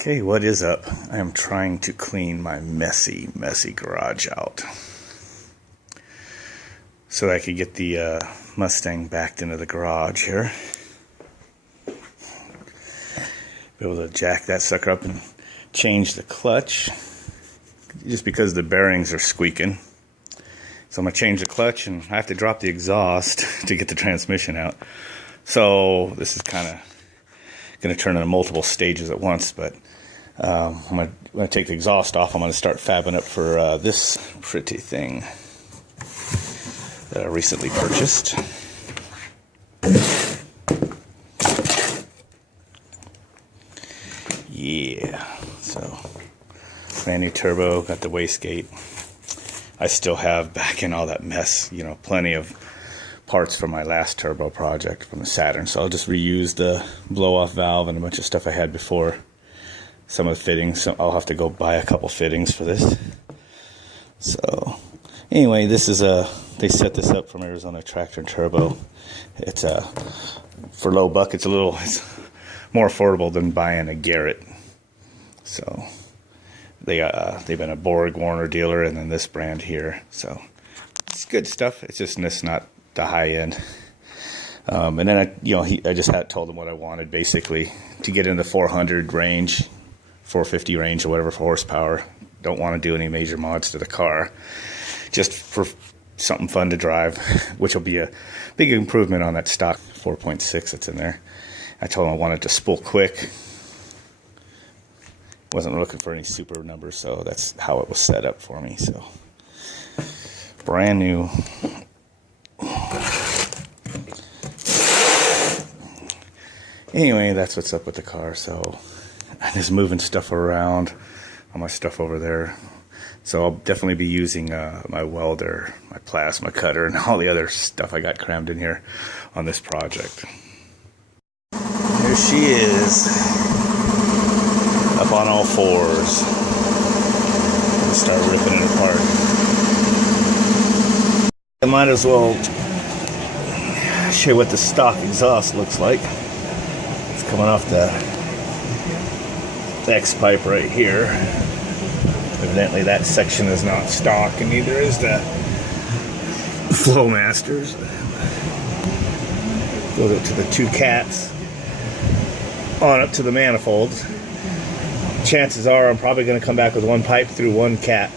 Okay, what is up? I am trying to clean my messy garage out so that I could get the Mustang backed into the garage here. Be able to jack that sucker up and change the clutch just because the bearings are squeaking. So I'm going to change the clutch and I have to drop the exhaust to get the transmission out. So this is kind of going to turn into multiple stages at once, but I'm going to take the exhaust off. I'm going to start fabbing up for this pretty thing that I recently purchased. Yeah, so brand new turbo, got the wastegate. I still have back in all that mess, you know, plenty of parts from my last turbo project from the Saturn, so I'll just reuse the blow-off valve and a bunch of stuff I had before. Some of the fittings, so I'll have to go buy a couple fittings for this. So anyway, this is they set this up from Arizona Tractor and Turbo. It's for low buck, it's it's more affordable than buying a Garrett. So they've been a Borg Warner dealer, and then this brand here. So it's good stuff. It's just not the high end. And then I just told him what I wanted basically to get in the 400 range, 450 range or whatever for horsepower. Don't want to do any major mods to the car, just for something fun to drive, which will be a big improvement on that stock 4.6 that's in there. I told him I wanted to spool quick. Wasn't looking for any super numbers, so that's how it was set up for me. So brand new. Anyway, that's what's up with the car. So I'm just moving stuff around, all my stuff over there. So I'll definitely be using my welder, my plasma cutter, and all the other stuff I got crammed in here on this project. Here she is, up on all fours. I'll start ripping it apart. I might as well show you what the stock exhaust looks like. It's coming off the X pipe right here. Evidently that section is not stock, and neither is the Flowmasters. Goes up to the two cats, on up to the manifolds. Chances are I'm probably going to come back with one pipe through one cat.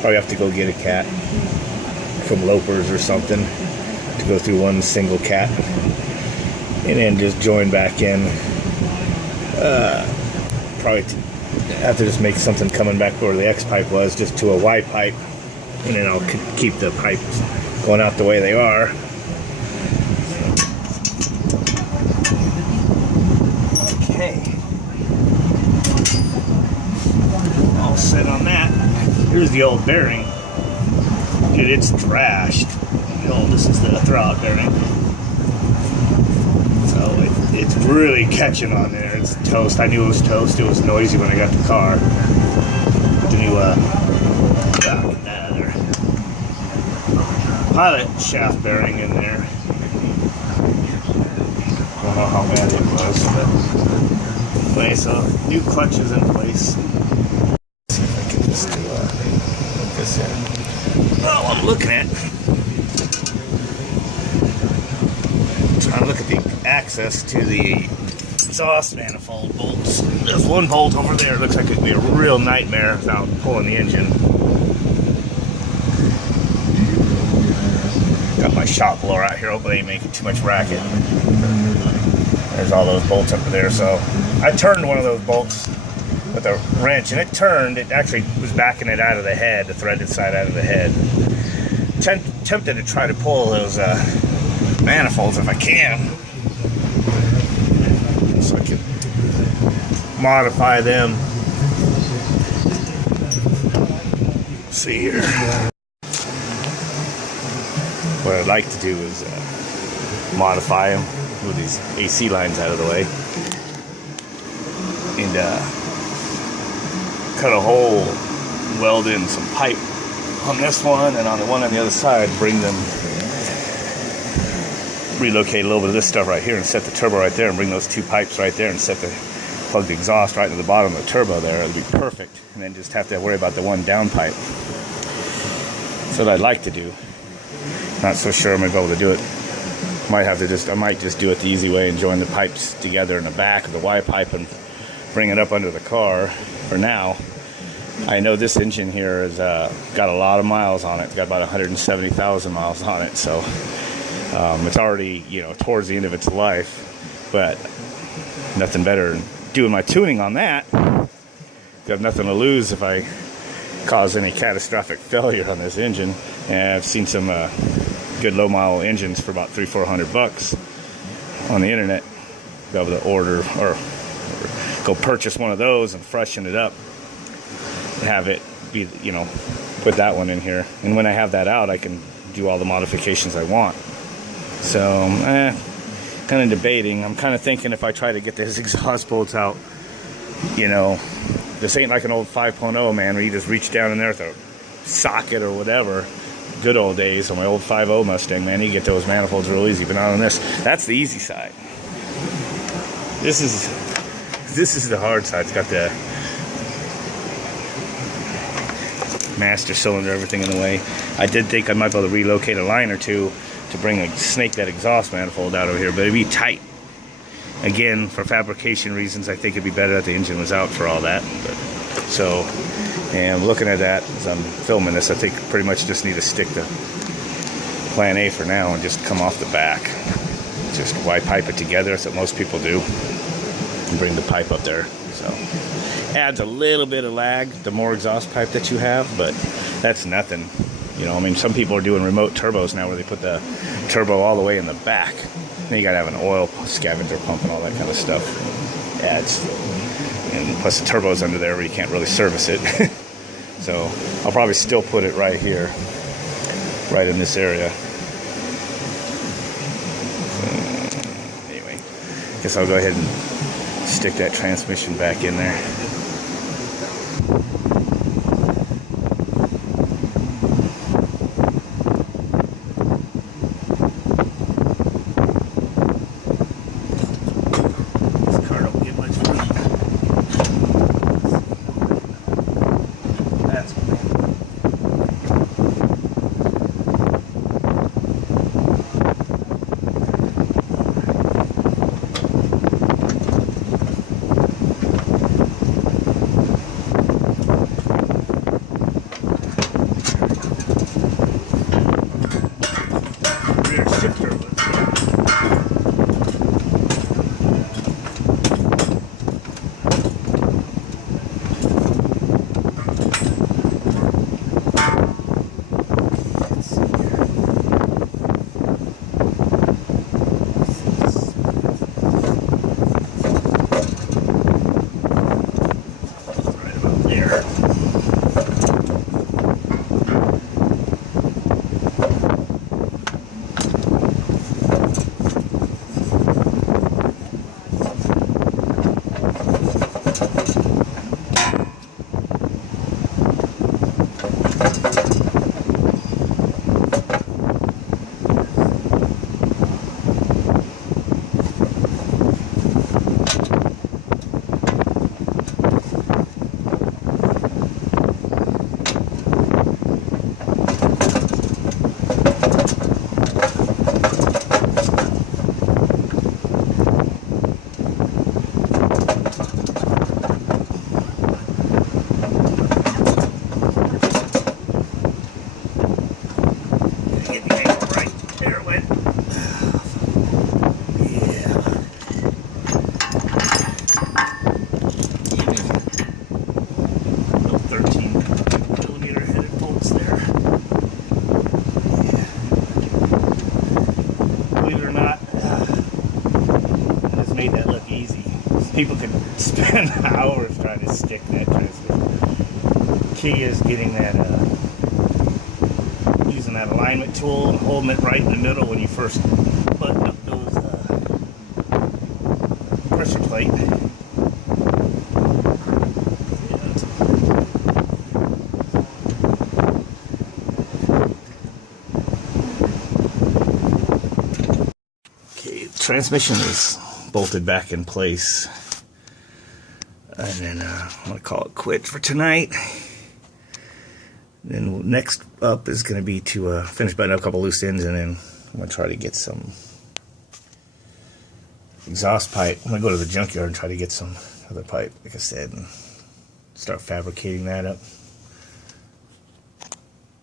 Probably have to go get a cat from Lopers or something to go through one single cat, and then just join back in. Probably have to just make something coming back where the X pipe was, just to a Y pipe, and then I'll keep the pipes going out the way they are. Okay, all set on that. Here's the old bearing. Dude, it's trashed. This is the throwout bearing. So it's really catching on there. It's toast. I knew it was toast. It was noisy when I got the car. The new that other pilot shaft bearing in there. I don't know how bad it was, but anyway, so new clutch is in place. Let's see if I can just do this in. Well, I'm looking at. Trying to look at the access to the exhaust manifold bolts. There's one bolt over there. Looks like it'd be a real nightmare without pulling the engine. Got my shop blower out here. Hopefully they ain't making too much racket. There's all those bolts up there. So I turned one of those bolts with a wrench, and it turned. It actually was backing it out of the head, the threaded side out of the head. Tempted to try to pull those manifolds if I can, so I can modify them. Let's see here. What I'd like to do is modify them, move these AC lines out of the way, and cut a hole, weld in some pipe on this one, and on the one on the other side, bring them relocate a little bit of this stuff right here and set the turbo right there and bring those two pipes right there and set the plug the exhaust right to the bottom of the turbo there, it'll be perfect, and then just have to worry about the one downpipe. That's what I'd like to do. Not so sure I'm gonna be able to do it. I might just do it the easy way and join the pipes together in the back of the Y pipe and bring it up under the car. For now, I know this engine here has got a lot of miles on it. It's got about 170,000 miles on it, so it's already, you know, towards the end of its life. But nothing better than doing my tuning on that. I have nothing to lose if I cause any catastrophic failure on this engine. And I've seen some good low mile engines for about $300-400 on the internet. Be able to order or go purchase one of those and freshen it up, have it be, you know, put that one in here, and when I have that out, I can do all the modifications I want. So kind of debating. I'm kind of thinking if I try to get these exhaust bolts out, you know, this ain't like an old 5.0, man, where you just reach down in there with a socket or whatever. Good old days on my old 5.0 Mustang, man, you get those manifolds real easy, but not on this. That's the easy side. This is the hard side. It's got the master cylinder, everything in the way. I did think I might be able to relocate a line or two to snake that exhaust manifold out over here, but it'd be tight. Again, for fabrication reasons, I think it'd be better that the engine was out for all that. But, so, and looking at that as I'm filming this, I think pretty much just need to stick to plan A for now and just come off the back. Just Y pipe it together. That's what most people do. And bring the pipe up there. So, adds a little bit of lag the more exhaust pipe that you have, but that's nothing. You know, I mean, some people are doing remote turbos now where they put the turbo all the way in the back. Then you gotta have an oil scavenger pump and all that kind of stuff. Adds. And plus the turbo's under there where you can't really service it. So I'll probably still put it right here, right in this area. Anyway, guess I'll go ahead and stick that transmission back in there. People could spend hours trying to stick that transmission. Key is getting that, using that alignment tool and holding it right in the middle when you first button up those pressure plate. Okay, the transmission is bolted back in place. And then I'm going to call it quits for tonight. Then next up is going to be to finish buttoning up a couple loose ends, and then I'm going to try to get some exhaust pipe. I'm going to go to the junkyard and try to get some other pipe, like I said, and start fabricating that up.